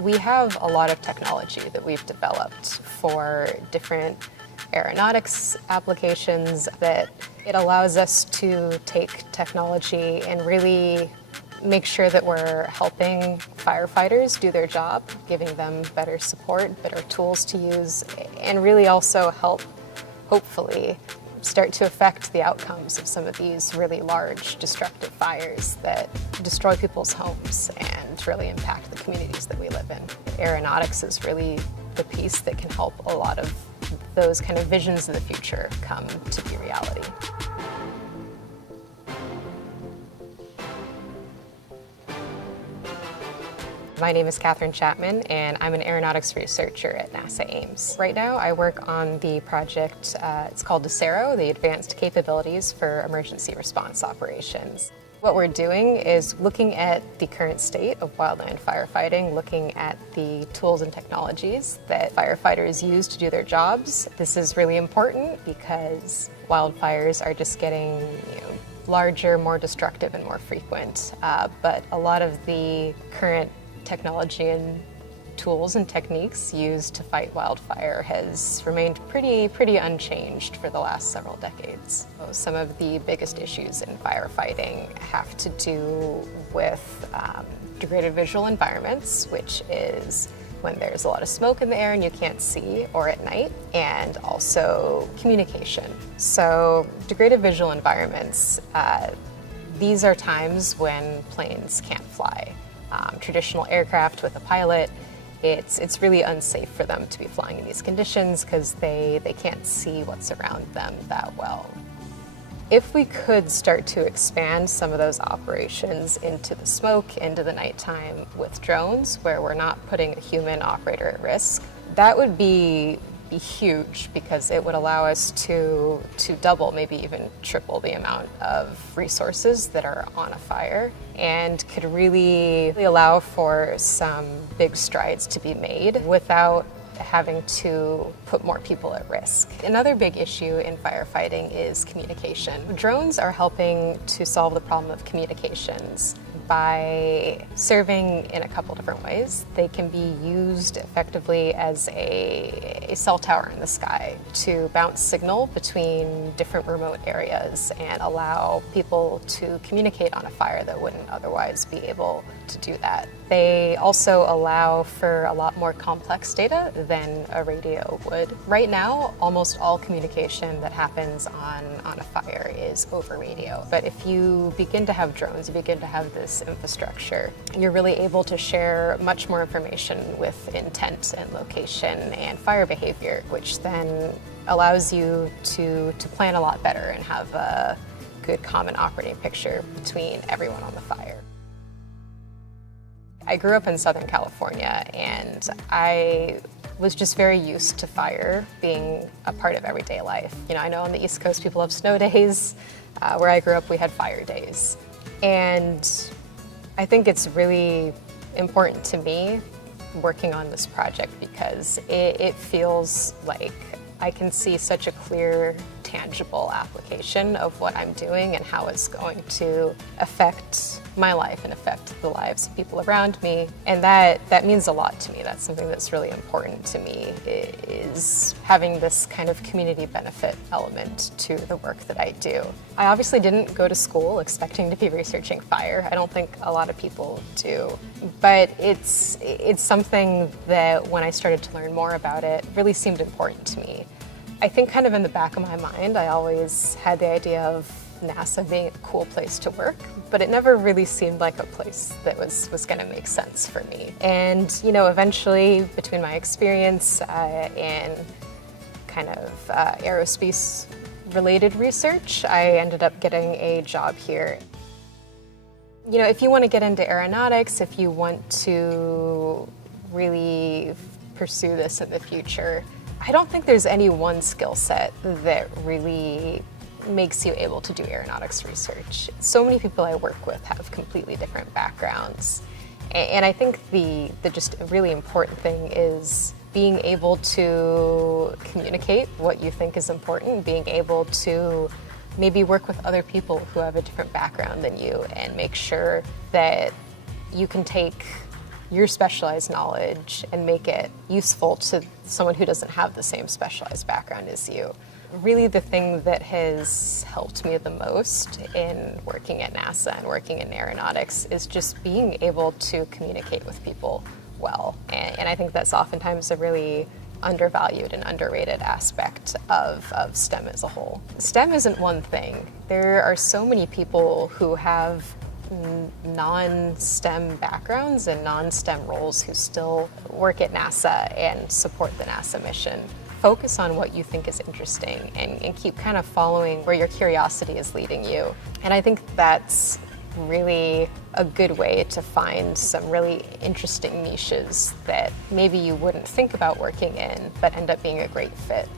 We have a lot of technology that we've developed for different aeronautics applications that it allows us to take technology and really make sure that we're helping firefighters do their job, giving them better support, better tools to use, and really also help, hopefully, start to affect the outcomes of some of these really large destructive fires that destroy people's homes and really impact the communities that we live in. Aeronautics is really the piece that can help a lot of those kind of visions of the future come to be reality. My name is Kathryn Chapman, and I'm an aeronautics researcher at NASA Ames. Right now, I work on the project, it's called ACERO, the Advanced Capabilities for Emergency Response Operations. What we're doing is looking at the current state of wildland firefighting, looking at the tools and technologies that firefighters use to do their jobs. This is really important because wildfires are just getting, larger, more destructive, and more frequent. But a lot of the current technology and tools and techniques used to fight wildfire has remained pretty unchanged for the last several decades. Some of the biggest issues in firefighting have to do with degraded visual environments, which is when there's a lot of smoke in the air and you can't see, or at night, and also communication. So degraded visual environments, these are times when planes can't fly. Traditional aircraft with a pilot, it's really unsafe for them to be flying in these conditions because they can't see what's around them that well. If we could start to expand some of those operations into the smoke, into the nighttime with drones, where we're not putting a human operator at risk, that would be huge because it would allow us to double, maybe even triple the amount of resources that are on a fire, and could really allow for some big strides to be made without having to put more people at risk. Another big issue in firefighting is communication. Drones are helping to solve the problem of communications by serving in a couple different ways. They can be used effectively as a cell tower in the sky to bounce signal between different remote areas and allow people to communicate on a fire that wouldn't otherwise be able to do that. They also allow for a lot more complex data than a radio would. Right now, almost all communication that happens on a fire is over radio. But if you begin to have drones, you begin to have this infrastructure, you're really able to share much more information with intent and location and fire behavior, which then allows you to plan a lot better and have a good common operating picture between everyone on the fire. I grew up in Southern California, and I was just very used to fire being a part of everyday life. I know on the East Coast people have snow days. Where I grew up, we had fire days. And I think it's really important to me working on this project because it feels like I can see such a clear, tangible application of what I'm doing and how it's going to affect my life and affect the lives of people around me. And that means a lot to me. That's something that's really important to me, is having this kind of community benefit element to the work that I do. I obviously didn't go to school expecting to be researching fire. I don't think a lot of people do. But it's something that when I started to learn more about it, really seemed important to me. I think kind of in the back of my mind, I always had the idea of NASA being a cool place to work, but it never really seemed like a place that was going to make sense for me. And, eventually, between my experience in kind of aerospace-related research, I ended up getting a job here. If you want to get into aeronautics, if you want to really pursue this in the future, I don't think there's any one skill set that really makes you able to do aeronautics research. So many people I work with have completely different backgrounds. And I think the just really important thing is being able to communicate what you think is important, being able to maybe work with other people who have a different background than you and make sure that you can take your specialized knowledge and make it useful to someone who doesn't have the same specialized background as you. Really the thing that has helped me the most in working at NASA and working in aeronautics is just being able to communicate with people well. And I think that's oftentimes a really undervalued and underrated aspect of STEM as a whole. STEM isn't one thing. There are so many people who have non-STEM backgrounds and non-STEM roles who still work at NASA and support the NASA mission. Focus on what you think is interesting and keep kind of following where your curiosity is leading you. And I think that's really a good way to find some really interesting niches that maybe you wouldn't think about working in, but end up being a great fit.